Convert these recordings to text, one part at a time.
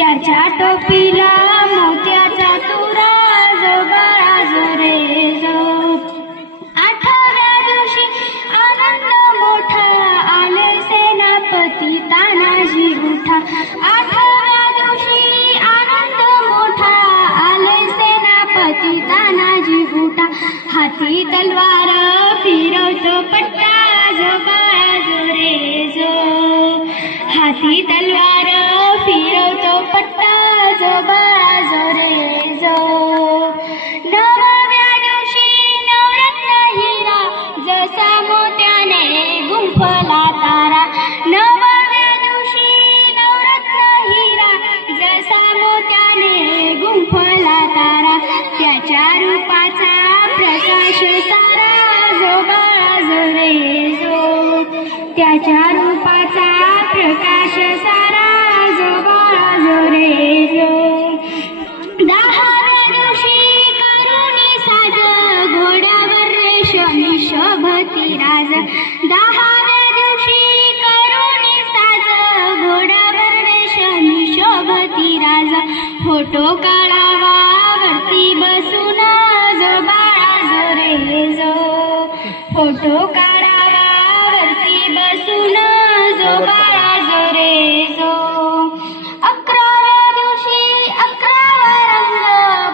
त्याच्या टोपीला मोत्याचा तुरा जो बाळा जो रे जो. 8व्या दिवशी आनंद मोठा आले सेनापती तानाजी उठा. 8व्या दिवशी आनंद मोठा आले सेनापती तानाजी उठा. हाती तलवार फिरवतो पट्टा जो बाळा जो रे जो. हाती तलवार फिरवतो पट्टा जो बाळा जो रे जो. 9व्या दिवशी नवरत्न हिरा जसा मोत्याने गुंफला तारा. 9व्या दिवशी नवरत्न हिरा जसा मोत्याने गुंफला तारा. त्याच्या रूपाचा प्रकाश सारा जो बाळा जो रे जो. त्याच्या रूपाचा प्रकाश सारा जो बाळा जो रे जो. 10व्या दिवशी करुणी साज घोड्यावर रेशमी शोभती राज. 10व्या दिवशी करुणी साज घोड्यावर रेशमी शोभती राज. फोटो काढावा वरती बसून जो बाळा जो रे जो. फोटो काढावा वरती बसून जो बाळा जो रे जो. 11व्या दिवशी 11वा रंग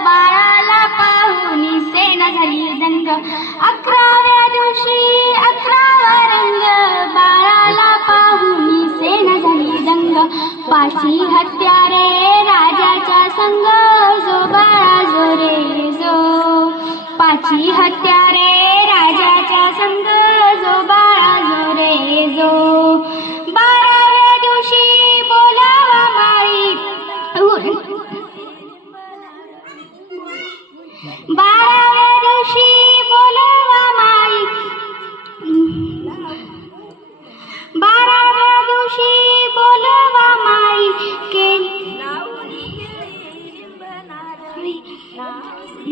बाळाला पाहून सेना झाली दंग. 11व्या दिवशी 11वा रंग बाळाला पाहून सेना झाली दंग. 5 हत्यारे राजाच्या संग जो बाळा जो रे जो. 5 हत्यारे राजाच्या संग जो बाळा जो रे जो. 12व्या दिवशी बोलावा माळी. 12व्या दिवशी बोलावा माळी. 12व्या दिवशी बोलावा माळी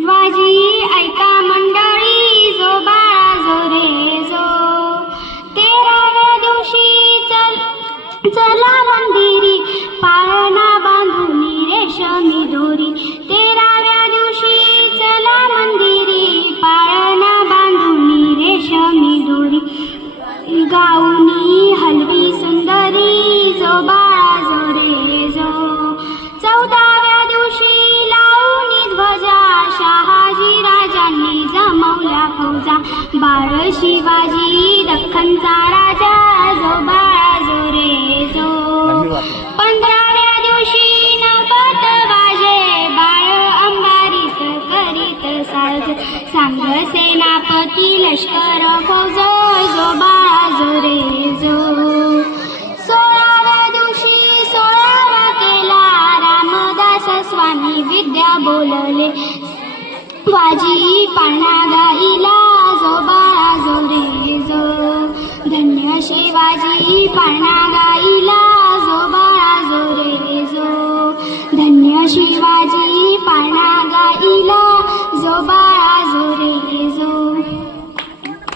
वाजी ऐका मंडळी जो बाळा जो रे जो. 13व्या दिवशी चला मंदिरी पाळणा बांधून रेशमी दोरी. 13व्या दिवशी चला मंदिरी पाळणा बांधून रेशमी दोरी. गाऊनी हलवी सुंदरी जो बाळा जो रे जो. 14व्या दिवशी लावणी ध्वजा शहाजी राजांनी जमवल्या फौजा. बाळ शिवाजी दख्खनचा राजा जो बाळा जो रे जो. 15व्या दिवशी नवपत वाजे बाळ अंबारीत करीत साज. सांग सेनापती लष्कर फौज जो बाळा जो रे जो. 16व्या दिवशी 16वा केला रामदास स्वामी विद्या बोलले. वाजी पाळणा गाईला जो बाळा जो रे जो. धन्य शिवाजी पाळणा